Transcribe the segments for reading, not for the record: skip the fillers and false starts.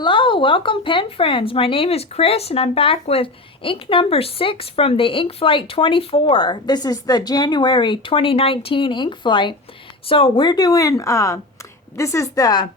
Hello, welcome pen friends. My name is Chris and I'm back with ink number 6 from the Ink Flight 24. This is the January 2019 ink flight. So we're doing, this is the,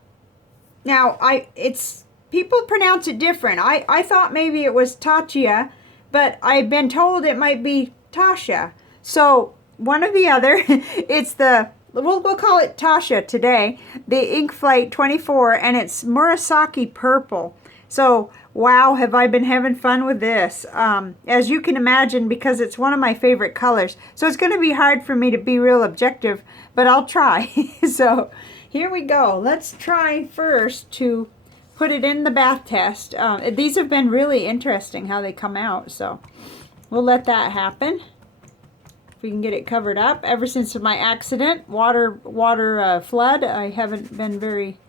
now it's, people pronounce it different. I thought maybe it was Taccia, but I've been told it might be Taccia. So one or the other, it's the, we'll call it Taccia today, the Ink Flight 24, and it's Murasaki purple. So, wow, have I been having fun with this. As you can imagine, because it's one of my favorite colors. So it's going to be hard for me to be real objective, but I'll try. So, here we go. Let's try first to put it in the bath test. These have been really interesting how they come out, so we'll let that happen. We can get it covered up. Ever since my accident, water flood, I haven't been very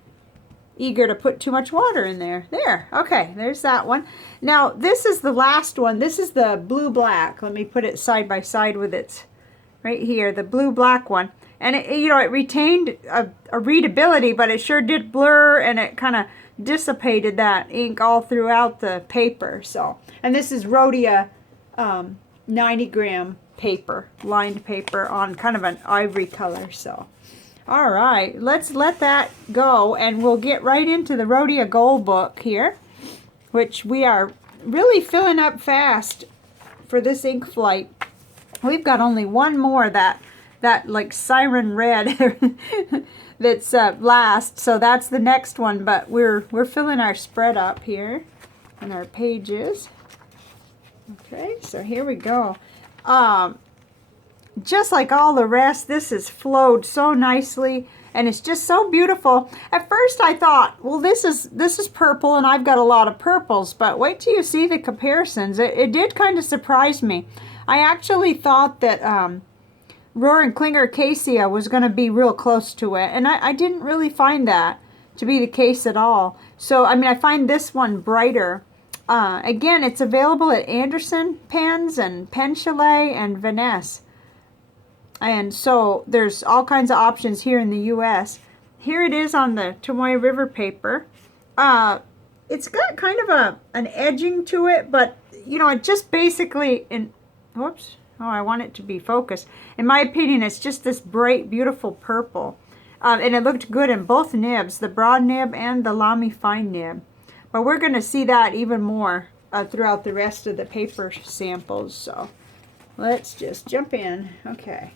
eager to put too much water in there. There, okay, there's that one. Now, this is the last one. This is the blue-black. Let me put it side by side with its, right here, the blue-black one. And, it, you know, it retained a readability, but it sure did blur, and it kind of dissipated that ink all throughout the paper. So, and this is Rhodia 90-gram paper, lined paper on kind of an ivory color. So all right, let's let that go and we'll get right into the Rhodia Gold book here, which we are really filling up fast for this ink flight. We've got only one more that like siren red that's last, so that's the next one, but we're filling our spread up here and our pages. Okay, so here we go. Just like all the rest, this has flowed so nicely and it's just so beautiful. At first I thought, well, this is purple and I've got a lot of purples, but wait till you see the comparisons. It did kind of surprise me. I actually thought that Rohr & Klinger Cassia was going to be real close to it, and I didn't really find that to be the case at all. So, I mean, I find this one brighter. Again, it's available at Anderson Pens and Pen Chalet and Vaness. And so there's all kinds of options here in the U.S. Here it is on the Tomoe River paper. It's got kind of an edging to it, but, you know, it just basically, whoops, oh, I want it to be focused. In my opinion, it's just this bright, beautiful purple. And it looked good in both nibs, the broad nib and the Lamy fine nib. But we're going to see that even more throughout the rest of the paper samples. So let's just jump in. Okay.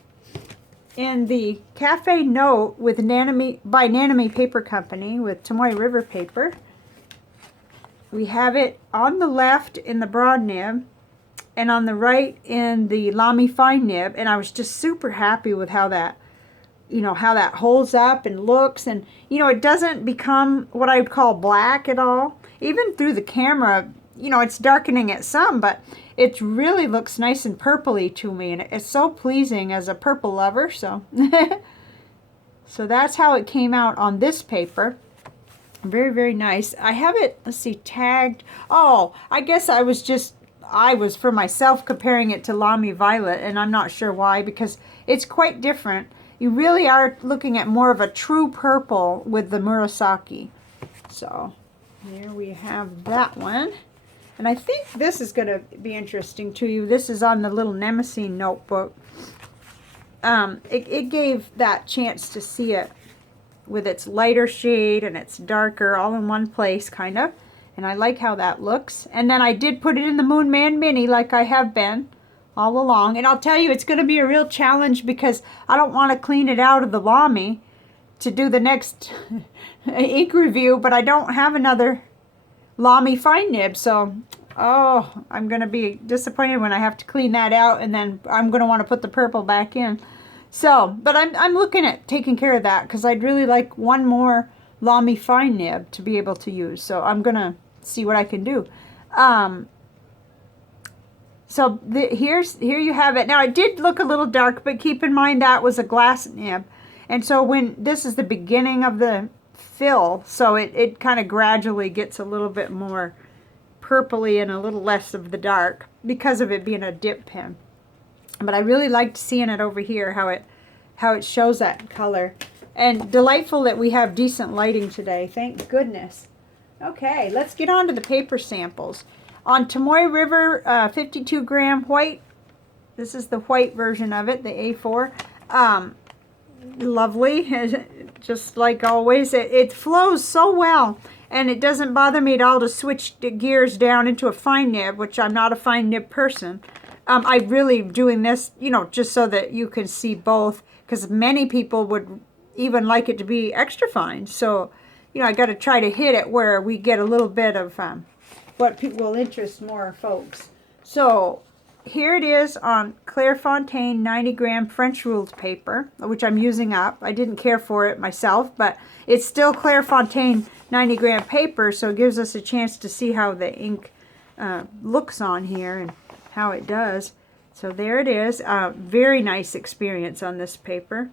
In the Cafe Note with by Nanami Paper Company with Tomoe River paper, we have it on the left in the broad nib and on the right in the Lamy fine nib. And I was just super happy with how that, you know, how that holds up and looks. And, you know, it doesn't become what I would call black at all. Even through the camera, you know, it's darkening it some, but it really looks nice and purpley to me, and it's so pleasing as a purple lover. So so that's how it came out on this paper. Very, very nice. I have it, let's see, tagged. Oh, I guess I was for myself comparing it to Lamy Violet, and I'm not sure why, because it's quite different. You really are looking at more of a true purple with the Murasaki. So there we have that one. And I think this is going to be interesting to you. This is on the little Nemesine notebook. It gave that chance to see it with its lighter shade and its darker all in one place, kind of. And I like how that looks. And then I did put it in the Moon Man Mini like I have been all along. And I'll tell you, it's going to be a real challenge because I don't want to clean it out of the Lamy to do the next ink review, but I don't have another Lamy fine nib, so oh, I'm gonna be disappointed when I have to clean that out, and then I'm gonna want to put the purple back in. So, but I'm looking at taking care of that because I'd really like one more Lamy fine nib to be able to use. So I'm gonna see what I can do. So here you have it. Now it did look a little dark, but keep in mind that was a glass nib, and so when this is the beginning of the fill, so it kind of gradually gets a little bit more purpley and a little less of the dark because of it being a dip pen. But I really liked seeing it over here, how it shows that color. And delightful that we have decent lighting today, thank goodness. Okay, let's get on to the paper samples. On Tomoe River 52 gram white, this is the white version of it, the A4. Lovely, just like always. It flows so well, and it doesn't bother me at all to switch the gears down into a fine nib, which I'm not a fine nib person. I really doing this, you know, just so that you can see both, because many people would even like it to be extra fine. So, you know, I got to try to hit it where we get a little bit of what will interest more folks. So here it is on Clairefontaine 90 gram French ruled paper, which I'm using up. I didn't care for it myself, but it's still Clairefontaine 90 gram paper, so it gives us a chance to see how the ink looks on here and how it does. So there it is. Very nice experience on this paper.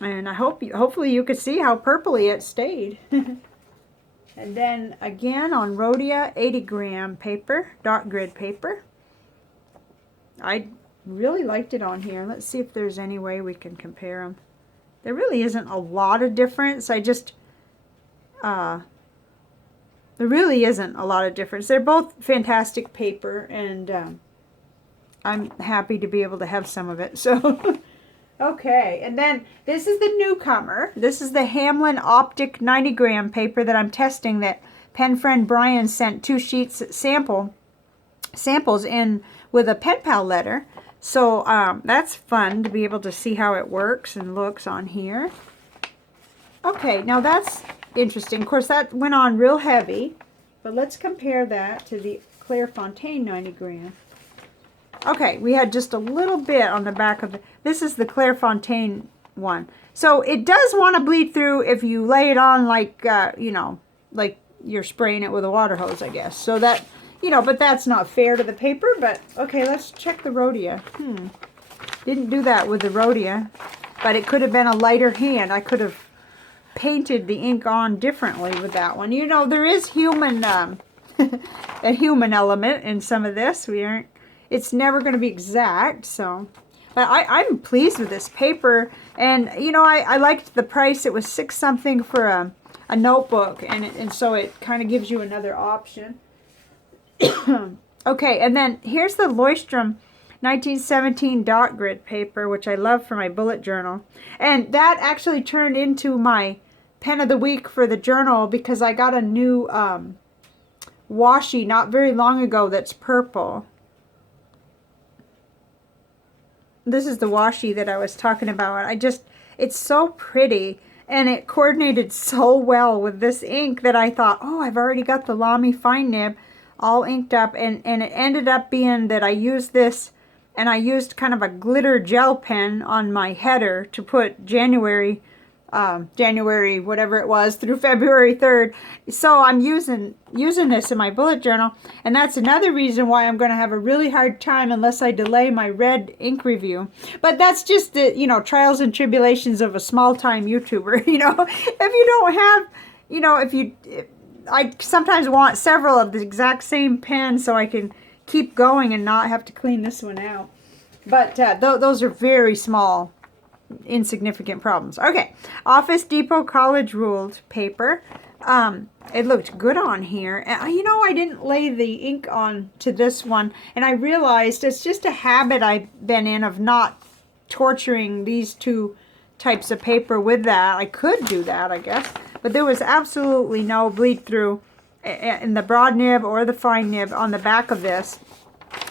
And I hope hopefully you could see how purpley it stayed. And then again on Rhodia 80 gram paper, dot grid paper. I really liked it on here. Let's see if there's any way we can compare them. There really isn't a lot of difference. There really isn't a lot of difference. They're both fantastic paper, and I'm happy to be able to have some of it. So, okay. And then this is the newcomer. This is the Hamlin Optic 90 gram paper that I'm testing, that pen friend Brian sent 2 sheets samples in with a pen pal letter. So that's fun to be able to see how it works and looks on here. Okay, now that's interesting. Of course, that went on real heavy, but let's compare that to the Clairefontaine 90 gram. Okay, we had just a little bit on the back of this is the Clairefontaine one. So it does want to bleed through if you lay it on like, you know, like you're spraying it with a water hose, I guess. So that, you know, but that's not fair to the paper. But okay, let's check the Rhodia. Didn't do that with the Rhodia, but it could have been a lighter hand. I could have painted the ink on differently with that one. You know, there is human a human element in some of this. It's never going to be exact. So, but I'm pleased with this paper, and you know, I liked the price. It was $6 something for a notebook, and so it kind of gives you another option. Okay, and then here's the Leuchtturm 1917 dot grid paper, which I love for my bullet journal. And that actually turned into my pen of the week for the journal, because I got a new washi not very long ago that's purple. This is the washi that I was talking about. It's so pretty, and it coordinated so well with this ink that I thought, oh, I've already got the Lamy fine nib all inked up, and it ended up being that I used this, and I used kind of a glitter gel pen on my header to put January whatever it was through February 3rd. So I'm using this in my bullet journal, and that's another reason why I'm going to have a really hard time unless I delay my red ink review. But that's just the, you know, trials and tribulations of a small-time YouTuber. You know, if you don't have, you know, I sometimes want several of the exact same pen so I can keep going and not have to clean this one out. But those are very small, insignificant problems. Okay, Office Depot College Ruled paper. It looked good on here. You know, I didn't lay the ink on to this one, and I realized it's just a habit I've been in of not torturing these two types of paper with that. I could do that, I guess, but there was absolutely no bleed through in the broad nib or the fine nib on the back of this.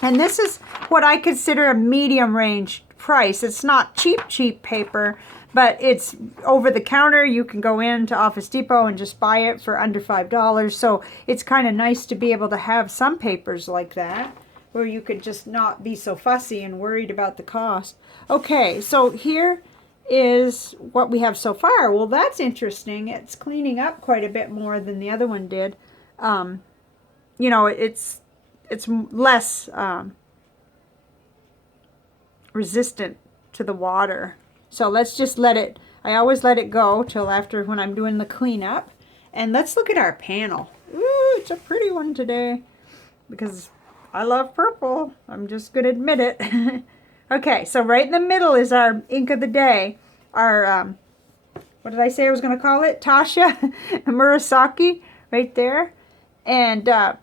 And this is what I consider a medium range price. It's not cheap paper, but it's over the counter. You can go into Office Depot and just buy it for under $5. So it's kind of nice to be able to have some papers like that, where you could just not be so fussy and worried about the cost. Okay, so here is what we have so far. Well, that's interesting. It's cleaning up quite a bit more than the other one did. You know, it's less resistant to the water. So let's just let it, I always let it go till after when I'm doing the cleanup. And let's look at our panel. Ooh, it's a pretty one today, because I love purple. I'm just going to admit it. Okay, so right in the middle is our ink of the day. Our, what did I say I was going to call it? Taccia Murasaki right there. And I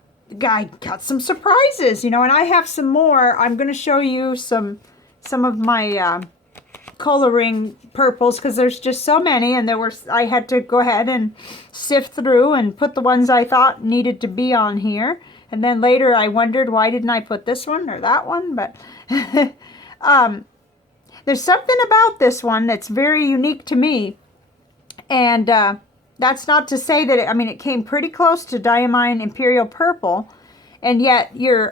got some surprises, you know, and I have some more. I'm going to show you some of my coloring purples because there's just so many, and I had to go ahead and sift through and put the ones I thought needed to be on here. And then later I wondered, why didn't I put this one or that one? But there's something about this one that's very unique to me. And that's not to say that, I mean, it came pretty close to Diamine Imperial Purple. And yet your,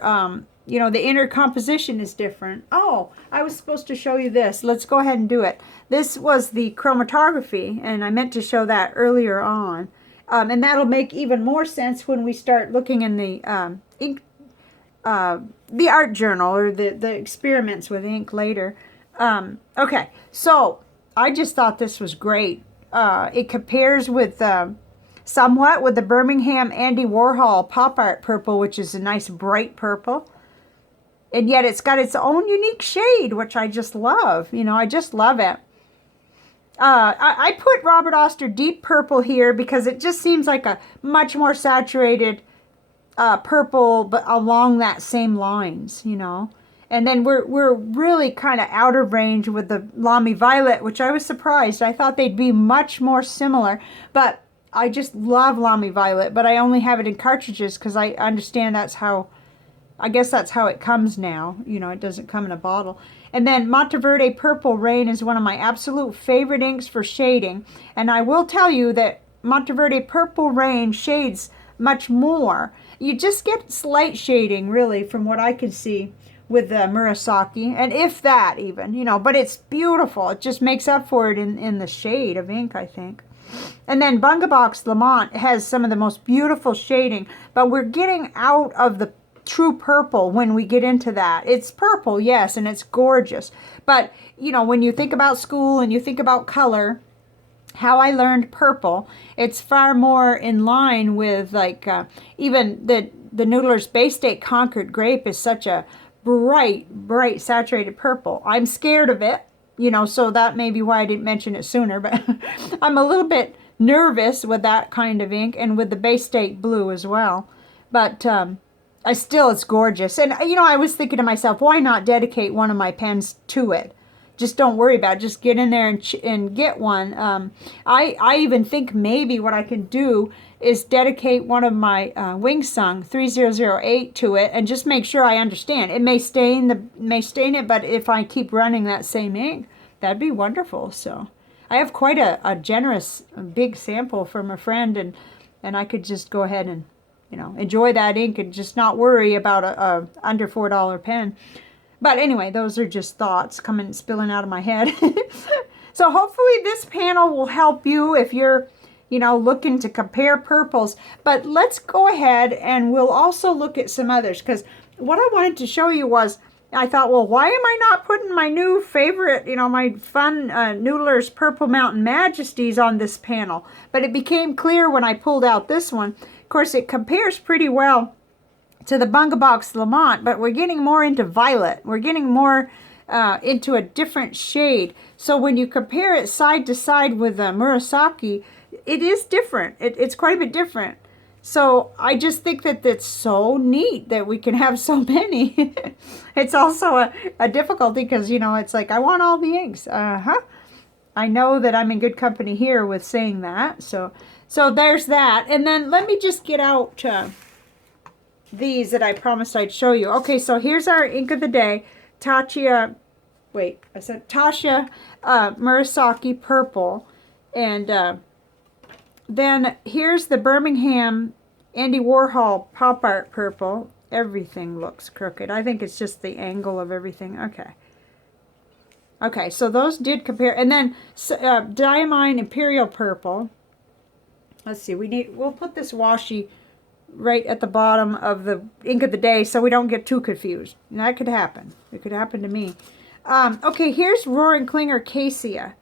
you know, the inner composition is different. Oh, I was supposed to show you this. Let's go ahead and do it. This was the chromatography, and I meant to show that earlier on. And that'll make even more sense when we start looking in the the art journal or the experiments with ink later. Okay, so I just thought this was great. It compares with somewhat with the Birmingham Andy Warhol Pop Art Purple, which is a nice bright purple. And yet it's got its own unique shade, which I just love. You know, I just love it. I put Robert Oster Deep Purple here because it just seems like a much more saturated purple, but along that same lines, you know. And then we're really kind of out of range with the Lamy Violet, which I was surprised. I thought they'd be much more similar, but I just love Lamy Violet, but I only have it in cartridges because I understand that's how, I guess that's how it comes now. You know, it doesn't come in a bottle. And then Monteverde Purple Rain is one of my absolute favorite inks for shading. And I will tell you that Monteverde Purple Rain shades much more. You just get slight shading, really, from what I can see with the Murasaki. And if that, even, you know, but it's beautiful. It just makes up for it in the shade of ink, I think. And then Bunga Box Lamont has some of the most beautiful shading, but we're getting out of the true purple when we get into that. It's purple, yes, and it's gorgeous. But, you know, when you think about school and you think about color, how I learned purple, it's far more in line with, like, even the Noodler's Bay State Concord Grape is such a bright, saturated purple. I'm scared of it, you know, so that may be why I didn't mention it sooner, but I'm a little bit nervous with that kind of ink and with the Bay State Blue as well. But it's gorgeous. And, you know, I was thinking to myself, why not dedicate one of my pens to it? Just don't worry about it. Just get in there and get one. I even think maybe what I can do is dedicate one of my Wing Sung 3008 to it and just make sure I understand. It may stain it, but if I keep running that same ink, that'd be wonderful. So I have quite a generous, big sample from a friend, and I could just go ahead and, you know, enjoy that ink and just not worry about a under $4 pen. But anyway, those are just thoughts spilling out of my head. So hopefully this panel will help you if you're, you know, looking to compare purples. But let's go ahead and we'll also look at some others, because what I wanted to show you was, I thought, well, why am I not putting my new favorite, you know, my fun Noodler's Purple Mountain Majesties on this panel? But it became clear when I pulled out this one. Of course, it compares pretty well to the Bunga Box Lamont, but we're getting more into violet. We're getting more into a different shade. So when you compare it side to side with Murasaki, it is different. It's quite a bit different. So I just think that that's so neat that we can have so many. It's also a difficulty because, you know, it's like, I want all the inks. I know that I'm in good company here with saying that. So there's that. And then let me just get out these that I promised I'd show you. Okay, so here's our ink of the day. Taccia Murasaki Purple. And then here's the Birmingham Andy Warhol Pop Art Purple. Everything looks crooked. I think it's just the angle of everything. Okay, so those did compare. And then Diamine Imperial Purple. Let's see, we'll put this washi right at the bottom of the ink of the day so we don't get too confused. And that could happen. It could happen to me. Okay, here's Roaring Klinger Cassia.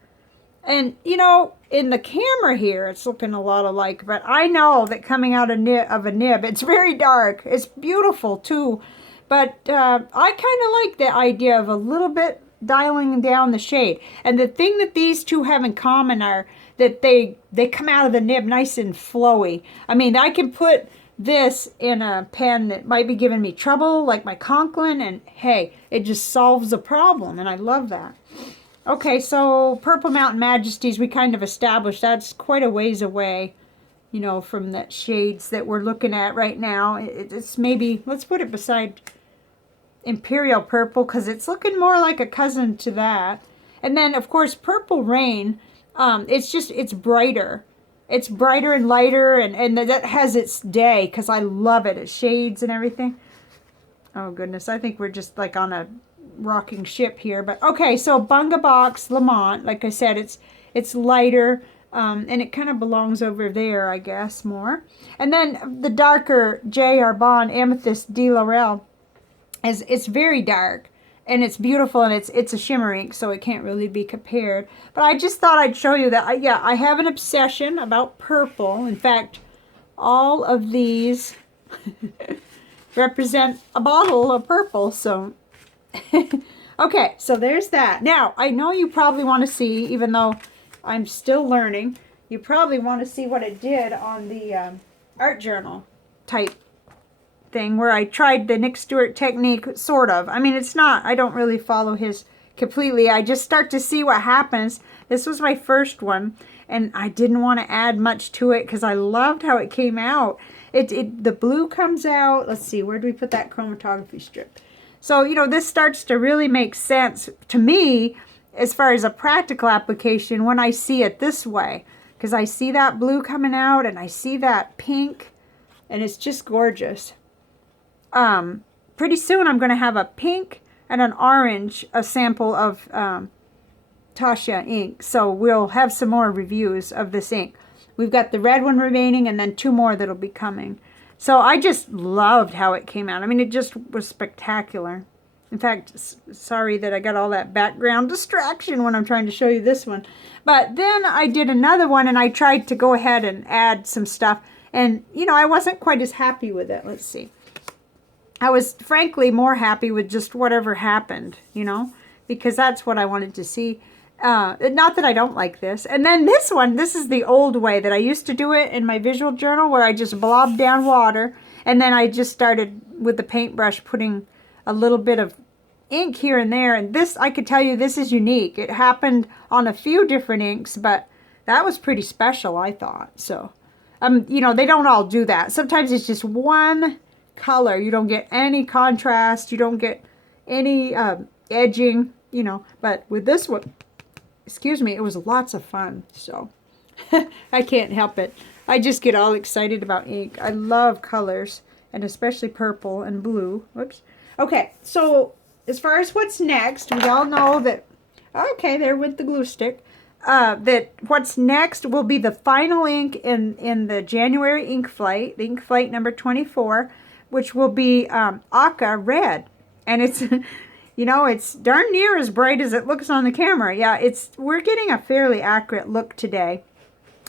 And, you know, in the camera here, it's looking a lot alike, but I know that coming out of a nib, it's very dark. It's beautiful, too. But I kind of like the idea of a little bit dialing down the shade. And the thing that these two have in common are that they come out of the nib nice and flowy. I mean, I can put this in a pen that might be giving me trouble, like my Conklin, and hey, it just solves the problem, and I love that. Okay, so Purple Mountain Majesties, we kind of established that's quite a ways away, you know, from the shades that we're looking at right now. It's maybe, let's put it beside Imperial Purple, because it's looking more like a cousin to that. And then, of course, Purple Rain, it's brighter. It's brighter and lighter, and that has its day, because I love it. It shades and everything. Oh, goodness. I think we're just like on a rocking ship here. But, okay, so Bunga Box Lamont, like I said, it's lighter, and it kind of belongs over there, I guess, more. And then the darker J. Arbonne Amethyst de Laurel, it's very dark. And it's beautiful, and it's a shimmer ink, so it can't really be compared. But I just thought I'd show you that, I have an obsession about purple. In fact, all of these represent a bottle of purple, so... Okay, so there's that. Now, I know you probably want to see, even though I'm still learning, you probably want to see what it did on the art journal type thing, where I tried the Nick Stewart technique, sort of. I mean, it's not, I don't really follow his completely. I just start to see what happens. This was my first one, and I didn't want to add much to it because I loved how it came out. The blue comes out. Let's see, where do we put that chromatography strip? So, you know, this starts to really make sense to me as far as a practical application when I see it this way, because I see that blue coming out and I see that pink, and it's just gorgeous. Pretty soon I'm going to have a pink and an orange, a sample of Taccia ink. So we'll have some more reviews of this ink. We've got the red one remaining, and then 2 more that'll be coming. So I just loved how it came out. I mean, it just was spectacular. In fact, sorry that I got all that background distraction when I'm trying to show you this one. But then I did another one, and I tried to go ahead and add some stuff. And, you know, I wasn't quite as happy with it. Let's see. I was, frankly, more happy with just whatever happened, you know, because that's what I wanted to see. Not that I don't like this. And then this one, this is the old way that I used to do it in my visual journal, where I just blobbed down water, and then I just started with the paintbrush putting a little bit of ink here and there. And this, I could tell you, this is unique. It happened on a few different inks, but that was pretty special, I thought. So, you know, they don't all do that. Sometimes it's just one color. You don't get any contrast. You don't get any edging, you know. But with this one, excuse me, it was lots of fun. So I can't help it. I just get all excited about ink. I love colors, and especially purple and blue. Whoops. Okay, so as far as what's next, we all know that, okay, there with the glue stick, that what's next will be the final ink in the January ink flight, the ink flight number 24, which will be Aqua Red. And it's, you know, it's darn near as bright as it looks on the camera. Yeah, we're getting a fairly accurate look today.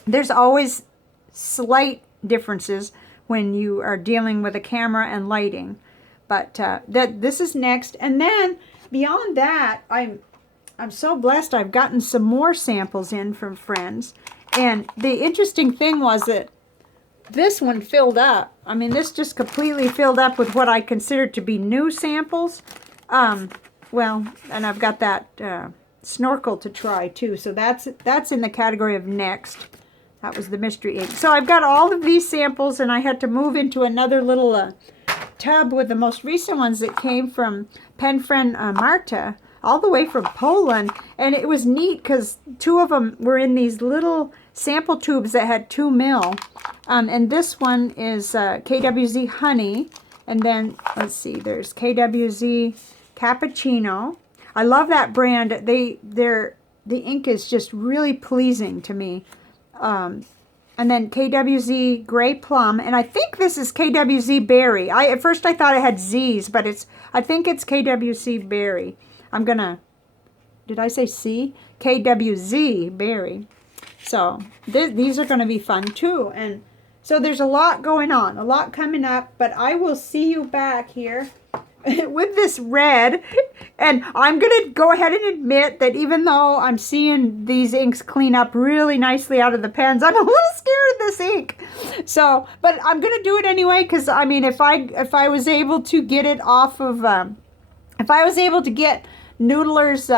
There's always slight differences when you are dealing with a camera and lighting. But this is next. And then beyond that, I'm so blessed I've gotten some more samples in from friends. And the interesting thing was that this one filled up. I mean, this just completely filled up with what I consider to be new samples. Well, and I've got that snorkel to try too. So that's in the category of next. That was the mystery ink. So I've got all of these samples, and I had to move into another little tub with the most recent ones that came from pen friend Marta, all the way from Poland. And it was neat because 2 of them were in these little sample tubes that had 2 mil. And this one is KWZ Honey. And then, let's see, there's KWZ Cappuccino. I love that brand. The ink is just really pleasing to me. And then KWZ Gray Plum, and I think this is KWZ Berry. At first I thought it had Z's, but I think it's KWZ Berry. Did I say C? KWZ Berry. So these are gonna be fun too. And so there's a lot going on, a lot coming up, but I will see you back here with this red, and I'm gonna go ahead and admit that even though I'm seeing these inks clean up really nicely out of the pens, I'm a little scared of this ink. So, but I'm gonna do it anyway, because I mean, if I was able to get it off of, if I was able to get Noodler's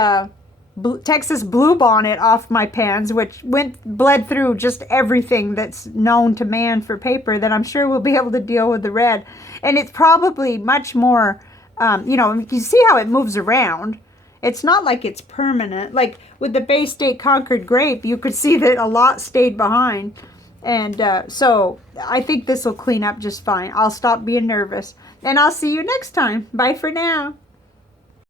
Texas Blue Bonnet off my pens, which bled through just everything that's known to man for paper, then I'm sure we'll be able to deal with the red. And it's probably much more, you know, you see how it moves around. It's not like it's permanent. Like with the Bay State Concord Grape, you could see that a lot stayed behind. And so I think this will clean up just fine. I'll stop being nervous. And I'll see you next time. Bye for now.